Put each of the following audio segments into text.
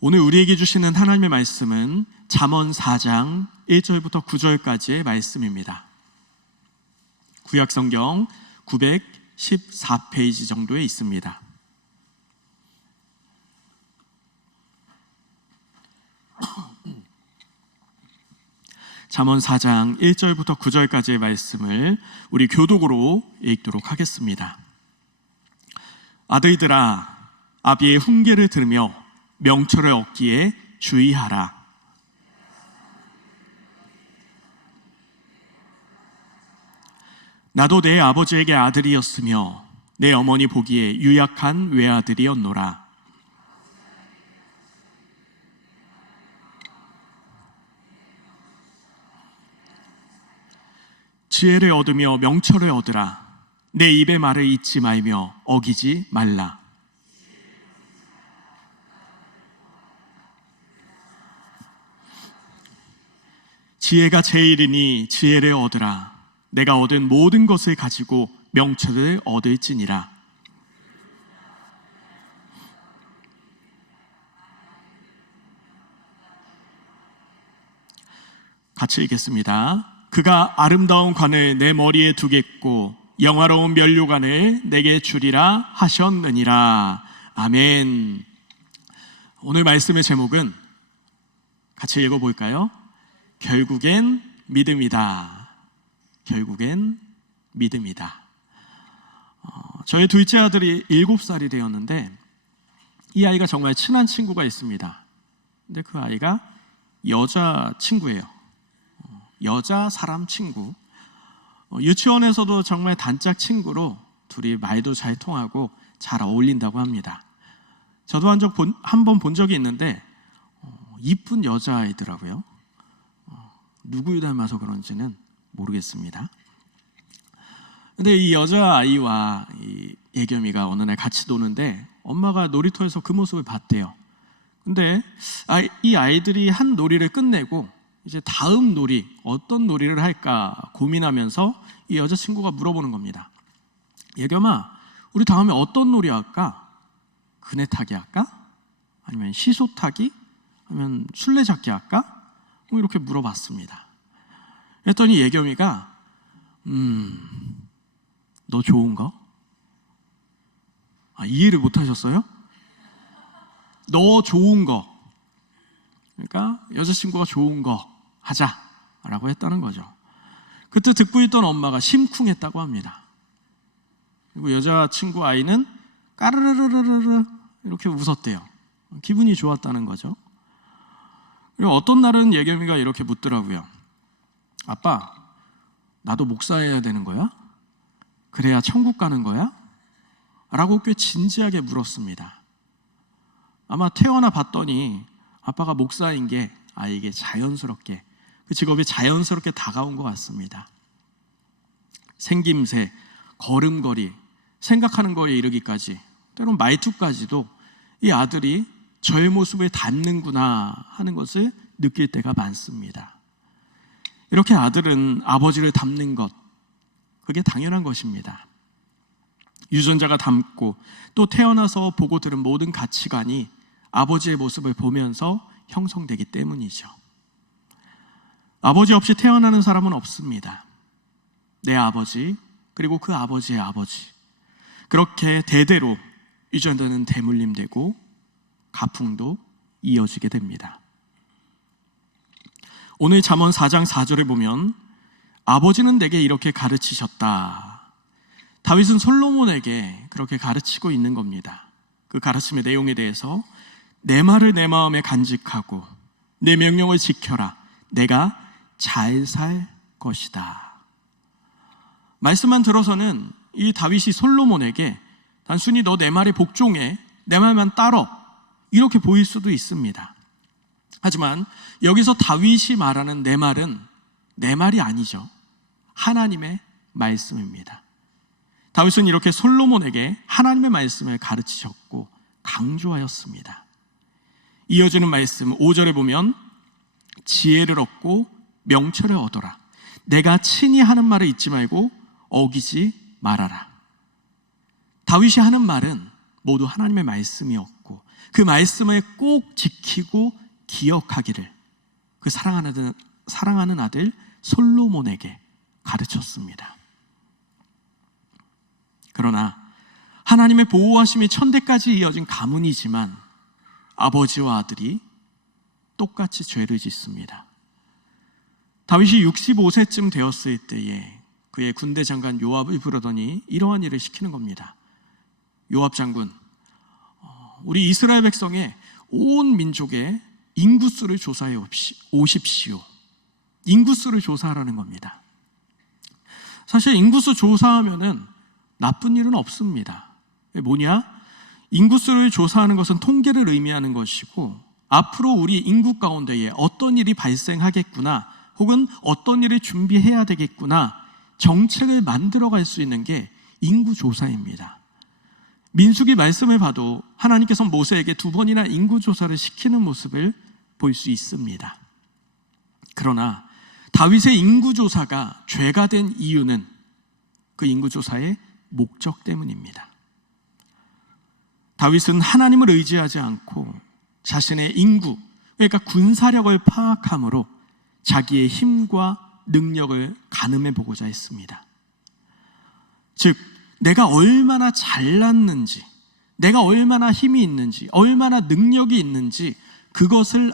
오늘 우리에게 주시는 하나님의 말씀은 잠언 4장 1절부터 9절까지의 말씀입니다. 구약성경 914페이지 정도에 있습니다. 잠언 4장 1절부터 9절까지의 말씀을 우리 교독으로 읽도록 하겠습니다. 아들들아, 아비의 훈계를 들으며 명철을 얻기에 주의하라. 나도 내 아버지에게 아들이었으며 내 어머니 보기에 유약한 외아들이었노라. 지혜를 얻으며 명철을 얻으라. 내 입의 말을 잊지 말며 어기지 말라. 지혜가 제일이니 지혜를 얻으라. 내가 얻은 모든 것을 가지고 명철을 얻을지니라. 같이 읽겠습니다. 그가 아름다운 관을 내 머리에 두겠고 영화로운 면류관을 내게 주리라 하셨느니라. 아멘. 오늘 말씀의 제목은 같이 읽어볼까요? 결국엔 믿음이다. 결국엔 믿음이다. 저의 둘째 아들이 7살이 되었는데 이 아이가 정말 친한 친구가 있습니다. 근데 그 아이가 여자 친구예요. 여자 사람 친구. 유치원에서도 정말 단짝 친구로 둘이 말도 잘 통하고 잘 어울린다고 합니다. 저도 한 번 본 적이 있는데 이쁜 여자아이더라고요. 누구 닮아서 그런지는 모르겠습니다. 근데 이 여자아이와 이 예겸이가 어느 날 같이 노는데 엄마가 놀이터에서 그 모습을 봤대요. 근데 이 아이들이 한 놀이를 끝내고 이제 다음 놀이, 어떤 놀이를 할까 고민하면서 이 여자친구가 물어보는 겁니다. 예겸아, 우리 다음에 어떤 놀이 할까? 그네 타기 할까? 아니면 시소 타기? 아니면 술래잡기 할까? 뭐 이렇게 물어봤습니다. 그랬더니 예겸이가 너 좋은 거? 이해를 못 하셨어요? 너 좋은 거. 그러니까 여자친구가 좋은 거 하자라고 했다는 거죠. 그때 듣고 있던 엄마가 심쿵했다고 합니다. 그리고 여자친구 아이는 까르르르르르 이렇게 웃었대요. 기분이 좋았다는 거죠. 그리고 어떤 날은 예겸이가 이렇게 묻더라고요. 아빠, 나도 목사해야 되는 거야? 그래야 천국 가는 거야? 라고 꽤 진지하게 물었습니다. 아마 태어나 봤더니 아빠가 목사인 게 아이에게 자연스럽게, 그 직업이 자연스럽게 다가온 것 같습니다. 생김새, 걸음걸이, 생각하는 거에 이르기까지, 때론 말투까지도 이 아들이 저의 모습을 닮는구나 하는 것을 느낄 때가 많습니다. 이렇게 아들은 아버지를 닮는 것, 그게 당연한 것입니다. 유전자가 닮고 또 태어나서 보고 들은 모든 가치관이 아버지의 모습을 보면서 형성되기 때문이죠. 아버지 없이 태어나는 사람은 없습니다. 내 아버지, 그리고 그 아버지의 아버지, 그렇게 대대로 유전자는 대물림되고 가풍도 이어지게 됩니다. 오늘 잠언 4장 4절에 보면 아버지는 내게 이렇게 가르치셨다. 다윗은 솔로몬에게 그렇게 가르치고 있는 겁니다. 그 가르침의 내용에 대해서 내 말을 내 마음에 간직하고 내 명령을 지켜라. 내가 잘 살 것이다. 말씀만 들어서는 이 다윗이 솔로몬에게 단순히 너 내 말에 복종해, 내 말만 따러, 이렇게 보일 수도 있습니다. 하지만 여기서 다윗이 말하는 내 말은 내 말이 아니죠. 하나님의 말씀입니다. 다윗은 이렇게 솔로몬에게 하나님의 말씀을 가르치셨고 강조하였습니다. 이어지는 말씀 5절에 보면 지혜를 얻고 명철을 얻어라. 내가 친히 하는 말을 잊지 말고 어기지 말아라. 다윗이 하는 말은 모두 하나님의 말씀이었고 배웠고 그 말씀을 꼭 지키고 기억하기를 그 사랑하는 아들 솔로몬에게 가르쳤습니다. 그러나 하나님의 보호하심이 천대까지 이어진 가문이지만 아버지와 아들이 똑같이 죄를 짓습니다. 다윗이 65세쯤 되었을 때에 그의 군대 장관 요압을 부르더니 이러한 일을 시키는 겁니다. 요압 장군, 우리 이스라엘 백성의 온 민족의 인구수를 조사해 오십시오. 인구수를 조사하라는 겁니다. 사실 인구수 조사하면은 나쁜 일은 없습니다. 뭐냐? 인구수를 조사하는 것은 통계를 의미하는 것이고 앞으로 우리 인구 가운데에 어떤 일이 발생하겠구나 혹은 어떤 일을 준비해야 되겠구나 정책을 만들어갈 수 있는 게 인구조사입니다. 민수기 말씀을 봐도 하나님께서 모세에게 2번이나 인구조사를 시키는 모습을 볼 수 있습니다. 그러나 다윗의 인구조사가 죄가 된 이유는 그 인구조사의 목적 때문입니다. 다윗은 하나님을 의지하지 않고 자신의 인구, 그러니까 군사력을 파악함으로 자기의 힘과 능력을 가늠해 보고자 했습니다. 즉, 내가 얼마나 잘났는지, 내가 얼마나 힘이 있는지, 얼마나 능력이 있는지 그것을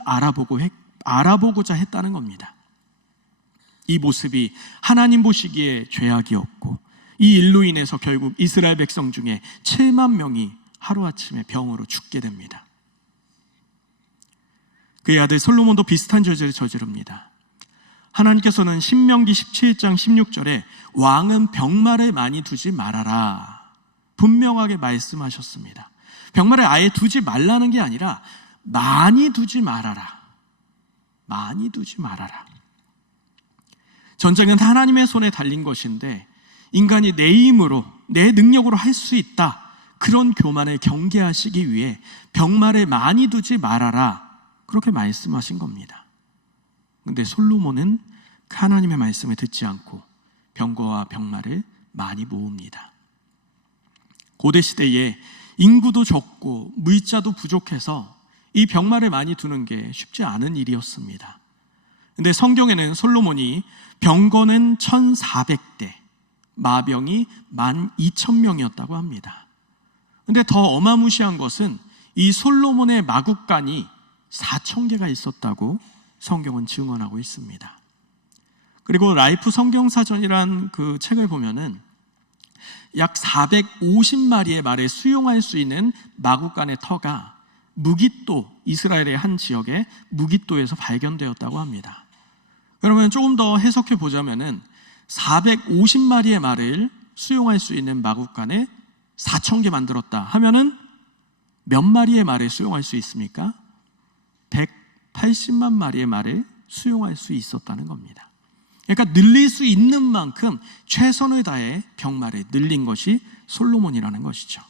알아보고자 했다는 겁니다. 이 모습이 하나님 보시기에 죄악이었고 이 일로 인해서 결국 이스라엘 백성 중에 7만 명이 하루아침에 병으로 죽게 됩니다. 그의 아들 솔로몬도 비슷한 죄를 저지릅니다. 하나님께서는 신명기 17장 16절에 왕은 병마를 많이 두지 말아라 분명하게 말씀하셨습니다. 병마를 아예 두지 말라는 게 아니라 많이 두지 말아라. 많이 두지 말아라. 전쟁은 하나님의 손에 달린 것인데 인간이 내 힘으로 내 능력으로 할 수 있다 그런 교만을 경계하시기 위해 병마를 많이 두지 말아라 그렇게 말씀하신 겁니다. 그런데 솔로몬은 하나님의 말씀을 듣지 않고 병거와 병마를 많이 모읍니다. 고대 시대에 인구도 적고 물자도 부족해서 이 병마를 많이 두는 게 쉽지 않은 일이었습니다. 그런데 성경에는 솔로몬이 병거는 1,400대, 마병이 12,000명이었다고 합니다. 그런데 더 어마무시한 것은 이 솔로몬의 마국간이 4,000개가 있었다고 성경은 증언하고 있습니다. 그리고 라이프 성경사전이란 그 책을 보면은 약 450마리의 말을 수용할 수 있는 마국간의 터가 무깃도, 이스라엘의 한 지역의 무깃도에서 발견되었다고 합니다. 그러면 조금 더 해석해 보자면은 450마리의 말을 수용할 수 있는 마국간에 4,000개 만들었다 하면은 몇 마리의 말을 수용할 수 있습니까? 180만 마리의 말을 수용할 수 있었다는 겁니다. 그러니까 늘릴 수 있는 만큼 최선을 다해 병마를 늘린 것이 솔로몬이라는 것이죠.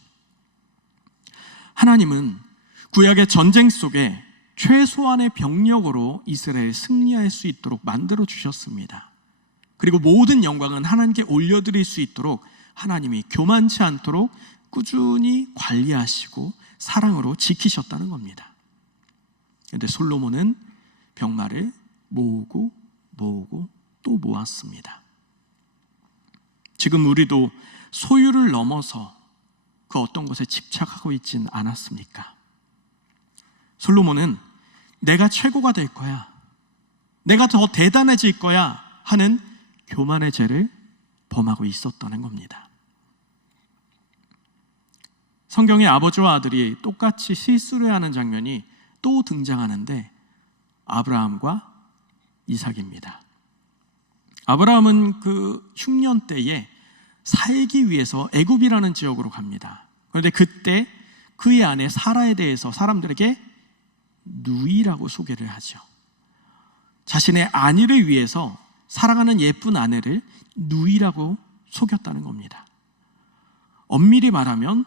하나님은 구약의 전쟁 속에 최소한의 병력으로 이스라엘 승리할 수 있도록 만들어 주셨습니다. 그리고 모든 영광은 하나님께 올려드릴 수 있도록 하나님이 교만치 않도록 꾸준히 관리하시고 사랑으로 지키셨다는 겁니다. 그런데 솔로몬은 병마를 모으고 또 모았습니다. 지금 우리도 소유를 넘어서 그 어떤 것에 집착하고 있진 않았습니까? 솔로몬은 내가 최고가 될 거야, 내가 더 대단해질 거야 하는 교만의 죄를 범하고 있었다는 겁니다. 성경에 아버지와 아들이 똑같이 실수를 하는 장면이 또 등장하는데 아브라함과 이삭입니다. 아브라함은 그 흉년 때에 살기 위해서 애굽이라는 지역으로 갑니다. 그런데 그때 그의 아내 사라에 대해서 사람들에게 누이라고 소개를 하죠. 자신의 아내를 위해서 사랑하는 예쁜 아내를 누이라고 속였다는 겁니다. 엄밀히 말하면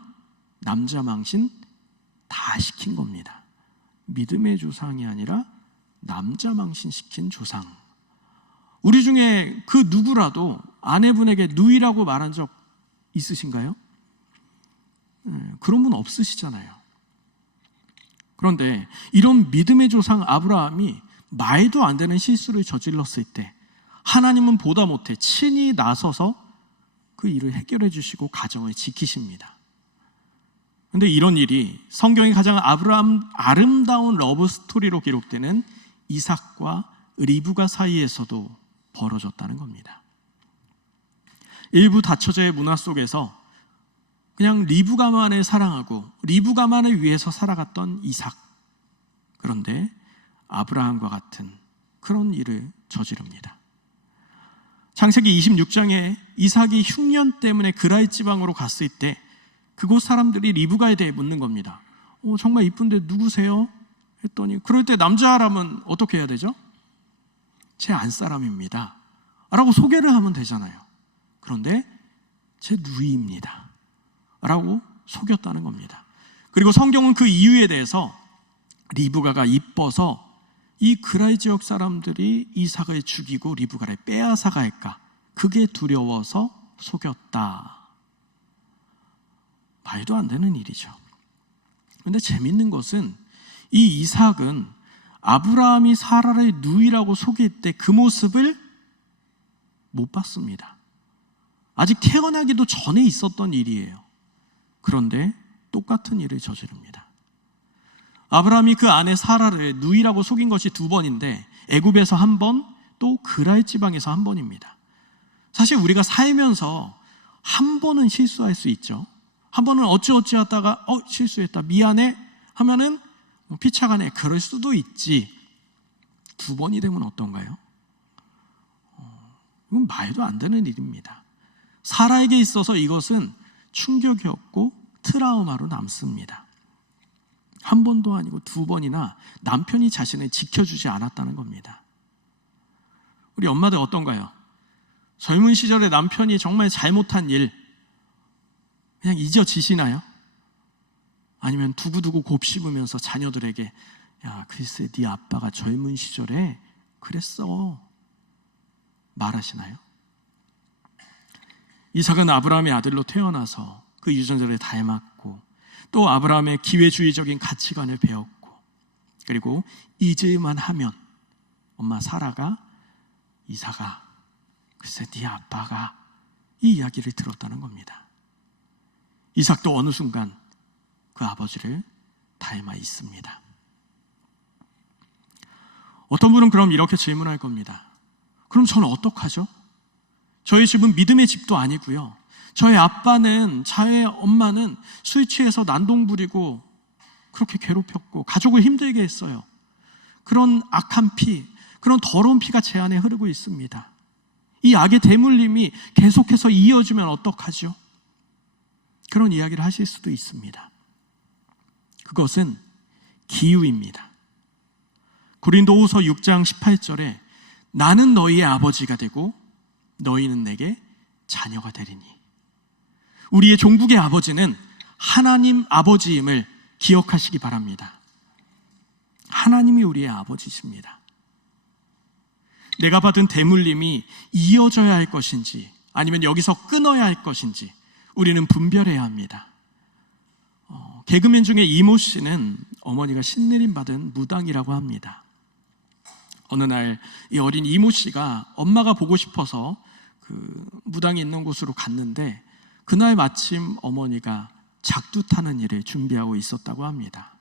남자 망신 다 시킨 겁니다. 믿음의 조상이 아니라 남자 망신 시킨 조상. 우리 중에 그 누구라도 아내분에게 누이라고 말한 적 있으신가요? 그런 분 없으시잖아요. 그런데 이런 믿음의 조상 아브라함이 말도 안 되는 실수를 저질렀을 때 하나님은 보다 못해 친히 나서서 그 일을 해결해 주시고 가정을 지키십니다. 그런데 이런 일이 성경의 가장 아름다운 러브 스토리로 기록되는 이삭과 리브가 사이에서도 벌어졌다는 겁니다. 일부 다처제의 문화 속에서 그냥 리브가만을 사랑하고 리브가만을 위해서 살아갔던 이삭, 그런데 아브라함과 같은 그런 일을 저지릅니다. 창세기 26장에 이삭이 흉년 때문에 그랄 지방으로 갔을 때 그곳 사람들이 리브가에 대해 묻는 겁니다. 정말 이쁜데 누구세요? 했더니 그럴 때 남자라면 어떻게 해야 되죠? 제 안사람입니다 라고 소개를 하면 되잖아요. 그런데 제 누이입니다 라고 속였다는 겁니다. 그리고 성경은 그 이유에 대해서 리브가가 이뻐서 이 그랄 지역 사람들이 이삭을 죽이고 리브가를 빼앗아 갈까, 그게 두려워서 속였다. 말도 안 되는 일이죠. 그런데 재밌는 것은 이 이삭은 아브라함이 사라를 누이라고 속일 때 그 모습을 못 봤습니다. 아직 태어나기도 전에 있었던 일이에요. 그런데 똑같은 일을 저지릅니다. 아브라함이 그 아내 사라를 누이라고 속인 것이 2번인데 애굽에서 1번, 또 그랄 지방에서 1번입니다. 사실 우리가 살면서 한 번은 실수할 수 있죠. 한 번은 어찌어찌 하다가 실수했다, 미안해 하면은 피차간에 그럴 수도 있지. 2번이 되면 어떤가요? 이건 말도 안 되는 일입니다. 사라에게 있어서 이것은 충격이었고 트라우마로 남습니다. 1번도 아니고 2번이나 남편이 자신을 지켜주지 않았다는 겁니다. 우리 엄마들 어떤가요? 젊은 시절에 남편이 정말 잘못한 일 그냥 잊어지시나요? 아니면 두고두고 곱씹으면서 자녀들에게 야, 글쎄 네 아빠가 젊은 시절에 그랬어 말하시나요? 이삭은 아브라함의 아들로 태어나서 그 유전자를 닮았고 또 아브라함의 기회주의적인 가치관을 배웠고, 그리고 잊을만 하면 엄마 사라가 이삭아 글쎄 네 아빠가 이 이야기를 들었다는 겁니다. 이삭도 어느 순간 그 아버지를 닮아 있습니다. 어떤 분은 그럼 이렇게 질문할 겁니다. 그럼 저는 어떡하죠? 저희 집은 믿음의 집도 아니고요, 저희 아빠는, 저희 엄마는 술 취해서 난동 부리고 그렇게 괴롭혔고 가족을 힘들게 했어요. 그런 악한 피, 그런 더러운 피가 제 안에 흐르고 있습니다. 이 악의 대물림이 계속해서 이어지면 어떡하죠? 그런 이야기를 하실 수도 있습니다. 그것은 기유입니다. 고린도후서 6장 18절에 나는 너희의 아버지가 되고 너희는 내게 자녀가 되리니. 우리의 종국의 아버지는 하나님 아버지임을 기억하시기 바랍니다. 하나님이 우리의 아버지십니다. 내가 받은 대물림이 이어져야 할 것인지 아니면 여기서 끊어야 할 것인지 우리는 분별해야 합니다. 개그맨 중에 이모 씨는 어머니가 신내림 받은 무당이라고 합니다. 어느 날 이 어린 이모 씨가 엄마가 보고 싶어서 그 무당이 있는 곳으로 갔는데 그날 마침 어머니가 작두 타는 일을 준비하고 있었다고 합니다.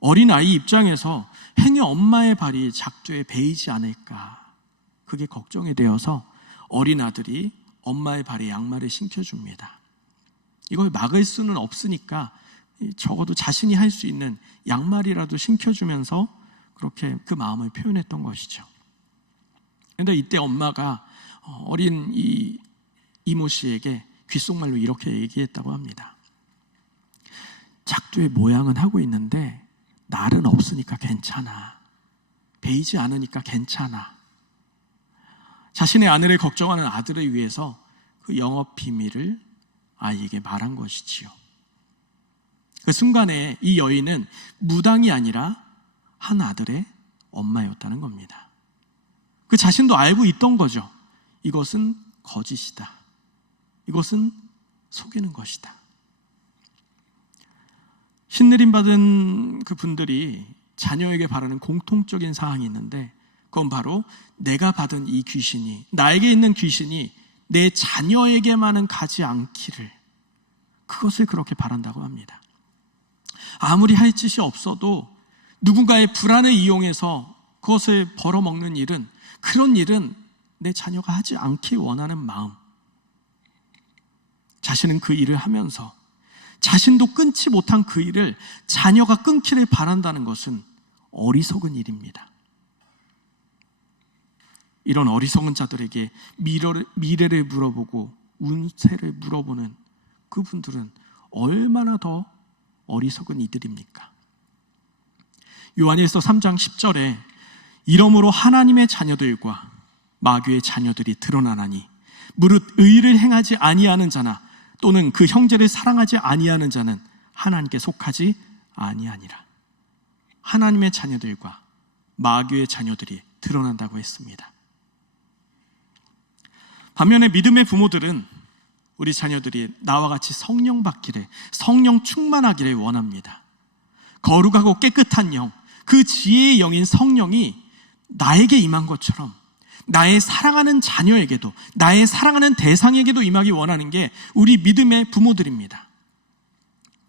어린아이 입장에서 행여 엄마의 발이 작두에 베이지 않을까, 그게 걱정이 되어서 어린 아들이 엄마의 발에 양말을 신겨줍니다. 이걸 막을 수는 없으니까 적어도 자신이 할 수 있는 양말이라도 신겨주면서 그렇게 그 마음을 표현했던 것이죠. 그런데 이때 엄마가 어린 이 이모 씨에게 귓속말로 이렇게 얘기했다고 합니다. 작두의 모양은 하고 있는데 날은 없으니까 괜찮아. 베이지 않으니까 괜찮아. 자신의 아내를 걱정하는 아들을 위해서 그 영업 비밀을 아이에게 말한 것이지요. 그 순간에 이 여인은 무당이 아니라 한 아들의 엄마였다는 겁니다. 그 자신도 알고 있던 거죠. 이것은 거짓이다. 이것은 속이는 것이다. 신내림 받은 그 분들이 자녀에게 바라는 공통적인 사항이 있는데, 그건 바로 내가 받은 이 귀신이, 나에게 있는 귀신이 내 자녀에게만은 가지 않기를, 그것을 그렇게 바란다고 합니다. 아무리 할 짓이 없어도 누군가의 불안을 이용해서 그것을 벌어먹는 일은, 그런 일은 내 자녀가 하지 않기 원하는 마음, 자신은 그 일을 하면서 자신도 끊지 못한 그 일을 자녀가 끊기를 바란다는 것은 어리석은 일입니다. 이런 어리석은 자들에게 미래를 물어보고 운세를 물어보는 그분들은 얼마나 더 어리석은 이들입니까? 요한일서 3장 10절에 이러므로 하나님의 자녀들과 마귀의 자녀들이 드러나나니 무릇 의를 행하지 아니하는 자나 또는 그 형제를 사랑하지 아니하는 자는 하나님께 속하지 아니하니라. 하나님의 자녀들과 마귀의 자녀들이 드러난다고 했습니다. 반면에 믿음의 부모들은 우리 자녀들이 나와 같이 성령 받기를, 성령 충만하기를 원합니다. 거룩하고 깨끗한 영, 그 지혜의 영인 성령이 나에게 임한 것처럼 나의 사랑하는 자녀에게도, 나의 사랑하는 대상에게도 임하기 원하는 게 우리 믿음의 부모들입니다.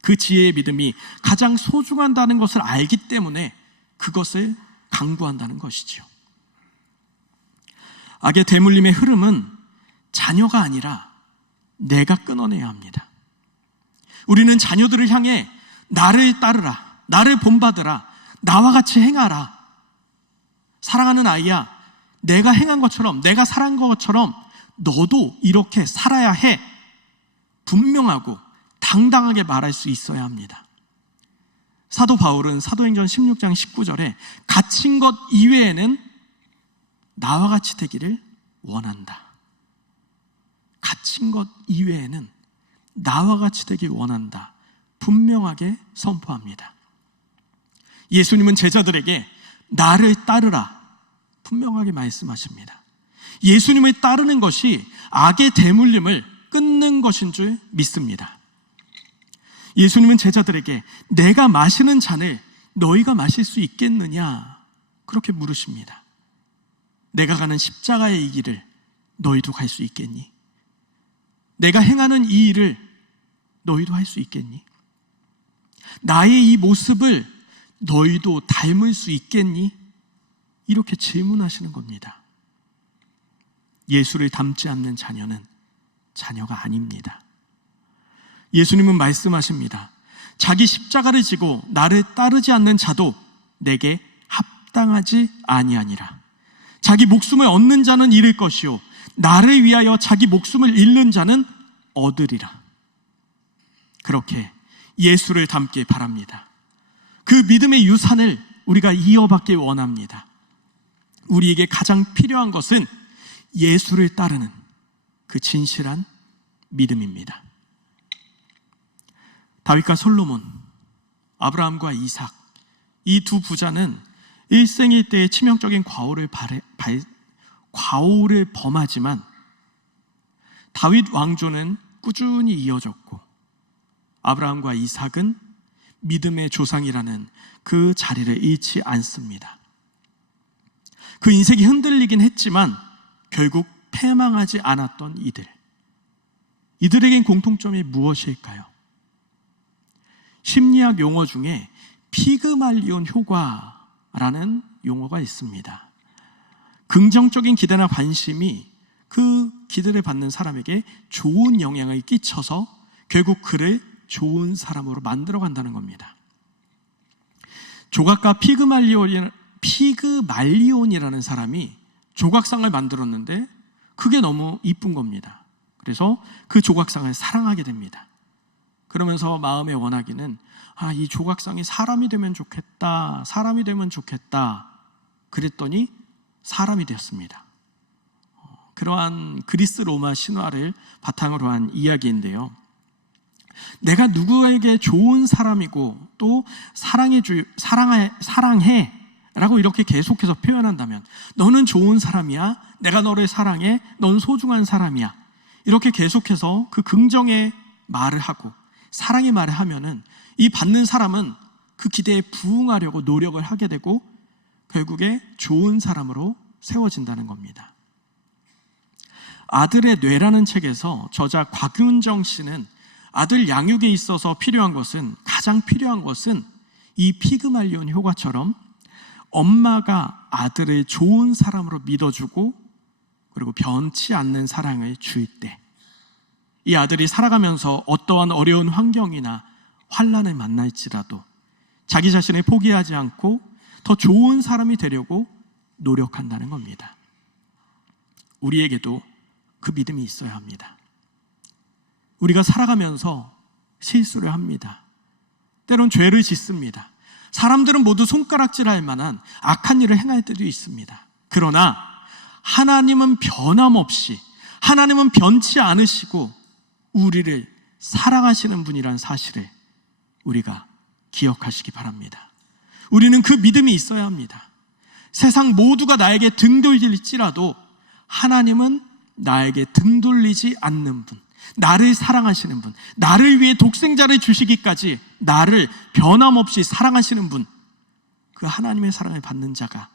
그 지혜의 믿음이 가장 소중하다는 것을 알기 때문에 그것을 강구한다는 것이지요. 악의 대물림의 흐름은 자녀가 아니라 내가 끊어내야 합니다. 우리는 자녀들을 향해 나를 따르라, 나를 본받으라, 나와 같이 행하라. 사랑하는 아이야, 내가 행한 것처럼, 내가 살아간 것처럼 너도 이렇게 살아야 해. 분명하고 당당하게 말할 수 있어야 합니다. 사도 바울은 사도행전 16장 19절에 갇힌 것 이외에는 나와 같이 되기를 원한다. 갇힌 것 이외에는 나와 같이 되길 원한다. 분명하게 선포합니다. 예수님은 제자들에게 나를 따르라 분명하게 말씀하십니다. 예수님을 따르는 것이 악의 대물림을 끊는 것인 줄 믿습니다. 예수님은 제자들에게 내가 마시는 잔을 너희가 마실 수 있겠느냐 그렇게 물으십니다. 내가 가는 십자가의 이 길을 너희도 갈 수 있겠니? 내가 행하는 이 일을 너희도 할 수 있겠니? 나의 이 모습을 너희도 닮을 수 있겠니? 이렇게 질문하시는 겁니다. 예수를 닮지 않는 자녀는 자녀가 아닙니다. 예수님은 말씀하십니다. 자기 십자가를 지고 나를 따르지 않는 자도 내게 합당하지 아니하니라. 자기 목숨을 얻는 자는 잃을 것이요 나를 위하여 자기 목숨을 잃는 자는 얻으리라. 그렇게 예수를 닮길 바랍니다. 그 믿음의 유산을 우리가 이어받길 원합니다. 우리에게 가장 필요한 것은 예수를 따르는 그 진실한 믿음입니다. 다윗과 솔로몬, 아브라함과 이삭, 이 두 부자는 일생일대의 치명적인 과오를 범하지만 다윗 왕조는 꾸준히 이어졌고 아브라함과 이삭은 믿음의 조상이라는 그 자리를 잃지 않습니다. 그 인생이 흔들리긴 했지만 결국 패망하지 않았던 이들에겐 공통점이 무엇일까요? 심리학 용어 중에 피그말리온 효과라는 용어가 있습니다. 긍정적인 기대나 관심이 그 기대를 받는 사람에게 좋은 영향을 끼쳐서 결국 그를 좋은 사람으로 만들어 간다는 겁니다. 조각가 피그말리온이라는 사람이 조각상을 만들었는데 그게 너무 이쁜 겁니다. 그래서 그 조각상을 사랑하게 됩니다. 그러면서 마음의 원하기는 이 조각상이 사람이 되면 좋겠다, 사람이 되면 좋겠다. 그랬더니 사람이 되었습니다. 그러한 그리스 로마 신화를 바탕으로 한 이야기인데요. 내가 누구에게 좋은 사람이고 또 사랑해 라고 이렇게 계속해서 표현한다면 너는 좋은 사람이야, 내가 너를 사랑해, 넌 소중한 사람이야, 이렇게 계속해서 그 긍정의 말을 하고 사랑의 말을 하면은 이 받는 사람은 그 기대에 부응하려고 노력을 하게 되고 결국에 좋은 사람으로 세워진다는 겁니다. 아들의 뇌라는 책에서 저자 곽윤정 씨는 아들 양육에 있어서 가장 필요한 것은 이 피그말리온 효과처럼 엄마가 아들을 좋은 사람으로 믿어주고 그리고 변치 않는 사랑을 주일 때 이 아들이 살아가면서 어떠한 어려운 환경이나 환난을 만날지라도 자기 자신을 포기하지 않고 더 좋은 사람이 되려고 노력한다는 겁니다. 우리에게도 그 믿음이 있어야 합니다. 우리가 살아가면서 실수를 합니다. 때론 죄를 짓습니다. 사람들은 모두 손가락질할 만한 악한 일을 행할 때도 있습니다. 그러나 하나님은 변함없이, 하나님은 변치 않으시고 우리를 사랑하시는 분이란 사실을 우리가 기억하시기 바랍니다. 우리는 그 믿음이 있어야 합니다. 세상 모두가 나에게 등 돌릴지라도 하나님은 나에게 등 돌리지 않는 분, 나를 사랑하시는 분, 나를 위해 독생자를 주시기까지 나를 변함없이 사랑하시는 분, 그 하나님의 사랑을 받는 자가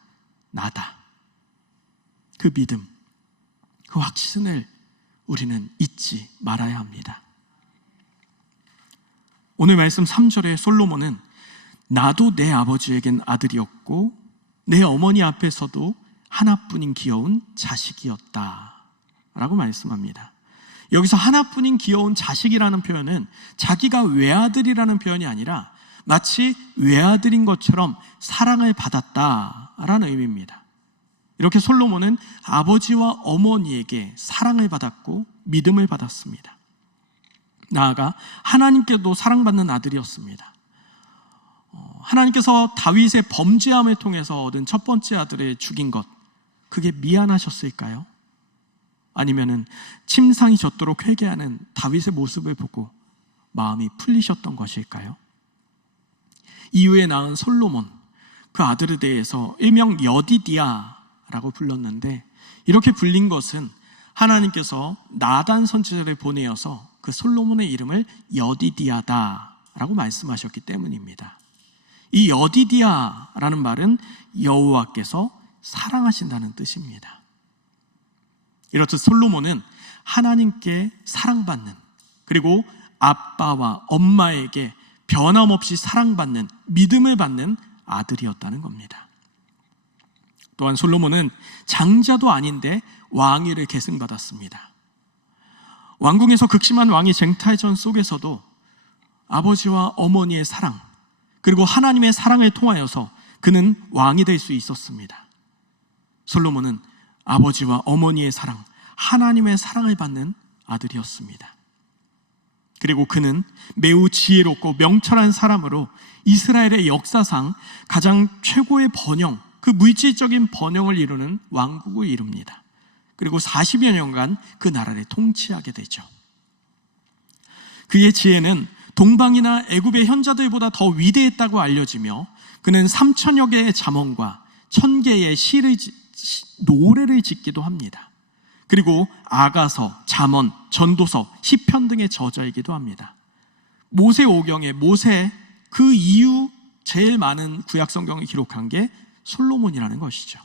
나다. 그 믿음, 그 확신을 우리는 잊지 말아야 합니다. 오늘 말씀 3절에 솔로몬은 나도 내 아버지에겐 아들이었고 내 어머니 앞에서도 하나뿐인 귀여운 자식이었다 라고 말씀합니다. 여기서 하나뿐인 귀여운 자식이라는 표현은 자기가 외아들이라는 표현이 아니라 마치 외아들인 것처럼 사랑을 받았다라는 의미입니다. 이렇게 솔로몬은 아버지와 어머니에게 사랑을 받았고 믿음을 받았습니다. 나아가 하나님께도 사랑받는 아들이었습니다. 하나님께서 다윗의 범죄함을 통해서 얻은 첫 번째 아들을 죽인 것, 그게 미안하셨을까요? 아니면은 침상이 젖도록 회개하는 다윗의 모습을 보고 마음이 풀리셨던 것일까요? 이후에 낳은 솔로몬, 그 아들에 대해서 일명 여디디아라고 불렀는데, 이렇게 불린 것은 하나님께서 나단 선지자를 보내어서 그 솔로몬의 이름을 여디디아다라고 말씀하셨기 때문입니다. 이 여디디아라는 말은 여호와께서 사랑하신다는 뜻입니다. 이렇듯 솔로몬은 하나님께 사랑받는, 그리고 아빠와 엄마에게 변함없이 사랑받는, 믿음을 받는 아들이었다는 겁니다. 또한 솔로몬은 장자도 아닌데 왕위를 계승받았습니다. 왕궁에서 극심한 왕위 쟁탈전 속에서도 아버지와 어머니의 사랑, 그리고 하나님의 사랑을 통하여서 그는 왕이 될 수 있었습니다. 솔로몬은 아버지와 어머니의 사랑, 하나님의 사랑을 받는 아들이었습니다. 그리고 그는 매우 지혜롭고 명철한 사람으로 이스라엘의 역사상 가장 최고의 번영, 그 물질적인 번영을 이루는 왕국을 이룹니다. 그리고 40여 년간 그 나라를 통치하게 되죠. 그의 지혜는 동방이나 애굽의 현자들보다 더 위대했다고 알려지며 그는 3,000여 개의 잠언과 1,000개의 노래를 짓기도 합니다. 그리고 아가서, 잠언, 전도서, 시편 등의 저자이기도 합니다. 모세오경에 모세 그 이후 제일 많은 구약 성경을 기록한 게 솔로몬이라는 것이죠.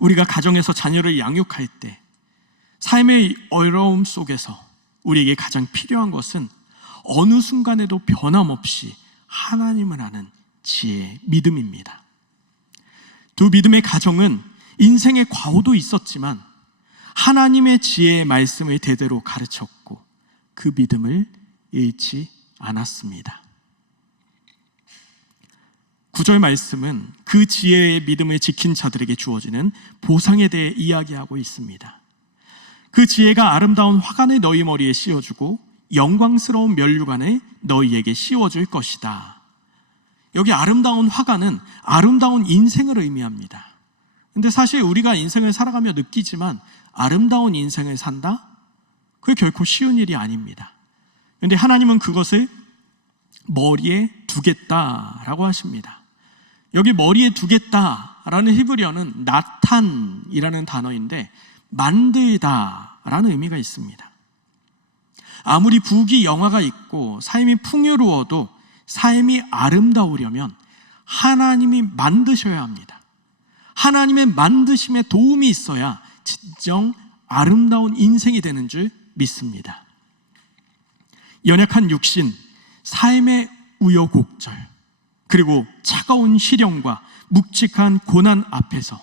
우리가 가정에서 자녀를 양육할 때 삶의 어려움 속에서 우리에게 가장 필요한 것은 어느 순간에도 변함없이 하나님을 아는 지혜, 믿음입니다. 두 믿음의 가정은 인생의 과오도 있었지만 하나님의 지혜의 말씀을 대대로 가르쳤고 그 믿음을 잃지 않았습니다. 9절 말씀은 그 지혜의 믿음을 지킨 자들에게 주어지는 보상에 대해 이야기하고 있습니다. 그 지혜가 아름다운 화관을 너희 머리에 씌워주고 영광스러운 면류관을 너희에게 씌워줄 것이다. 여기 아름다운 화관은 아름다운 인생을 의미합니다. 근데 사실 우리가 인생을 살아가며 느끼지만 아름다운 인생을 산다? 그게 결코 쉬운 일이 아닙니다. 그런데 하나님은 그것을 머리에 두겠다라고 하십니다. 여기 머리에 두겠다라는 히브리어는 나탄이라는 단어인데 만들다라는 의미가 있습니다. 아무리 부귀 영화가 있고 삶이 풍요로워도 삶이 아름다우려면 하나님이 만드셔야 합니다. 하나님의 만드심에 도움이 있어야 진정 아름다운 인생이 되는 줄 믿습니다. 연약한 육신, 삶의 우여곡절, 그리고 차가운 시련과 묵직한 고난 앞에서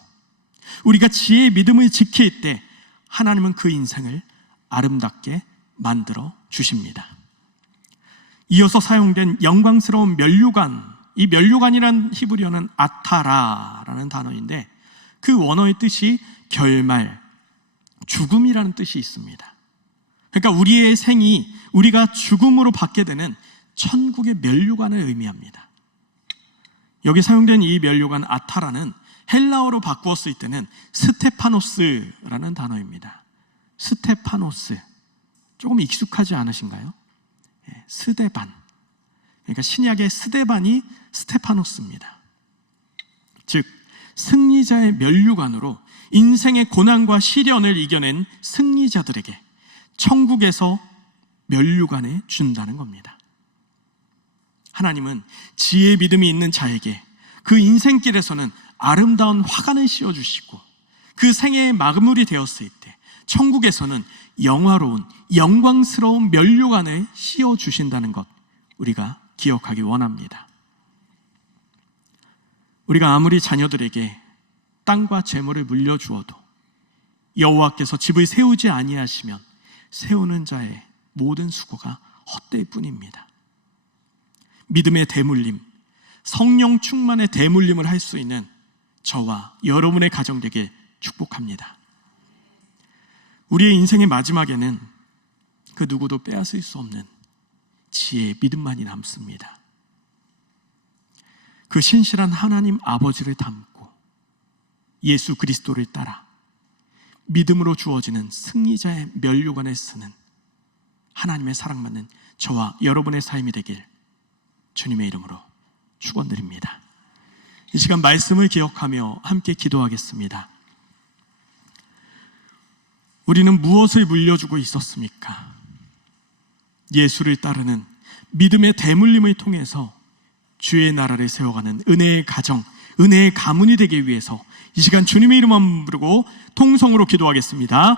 우리가 지혜의 믿음을 지킬 때 하나님은 그 인생을 아름답게 만들어 주십니다. 이어서 사용된 영광스러운 면류관, 이 면류관이란 히브리어는 아타라라는 단어인데 그 원어의 뜻이 결말, 죽음이라는 뜻이 있습니다. 그러니까 우리의 생이 우리가 죽음으로 받게 되는 천국의 면류관을 의미합니다. 여기 사용된 이 면류관 아타라는 헬라어로 바꾸었을 때는 스테파노스라는 단어입니다. 스테파노스, 조금 익숙하지 않으신가요? 스데반, 그러니까 신약의 스데반이 스테파노스입니다. 즉 승리자의 면류관으로 인생의 고난과 시련을 이겨낸 승리자들에게 천국에서 면류관을 준다는 겁니다. 하나님은 지혜의 믿음이 있는 자에게 그 인생길에서는 아름다운 화관을 씌워주시고 그 생애의 마무리 되었을 때 천국에서는 영화로운 영광스러운 면류관을 씌워주신다는 것 우리가 기억하기 원합니다. 우리가 아무리 자녀들에게 땅과 재물을 물려주어도 여호와께서 집을 세우지 아니하시면 세우는 자의 모든 수고가 헛될 뿐입니다. 믿음의 대물림, 성령 충만의 대물림을 할 수 있는 저와 여러분의 가정 되길 축복합니다. 우리의 인생의 마지막에는 그 누구도 빼앗을 수 없는 지혜의 믿음만이 남습니다. 그 신실한 하나님 아버지를 닮고 예수 그리스도를 따라 믿음으로 주어지는 승리자의 면류관을 쓰는 하나님의 사랑받는 저와 여러분의 삶이 되길 주님의 이름으로 축원드립니다. 이 시간 말씀을 기억하며 함께 기도하겠습니다. 우리는 무엇을 물려주고 있었습니까? 예수를 따르는 믿음의 대물림을 통해서 주의 나라를 세워가는 은혜의 가정, 은혜의 가문이 되기 위해서 이 시간 주님의 이름만 부르고 통성으로 기도하겠습니다.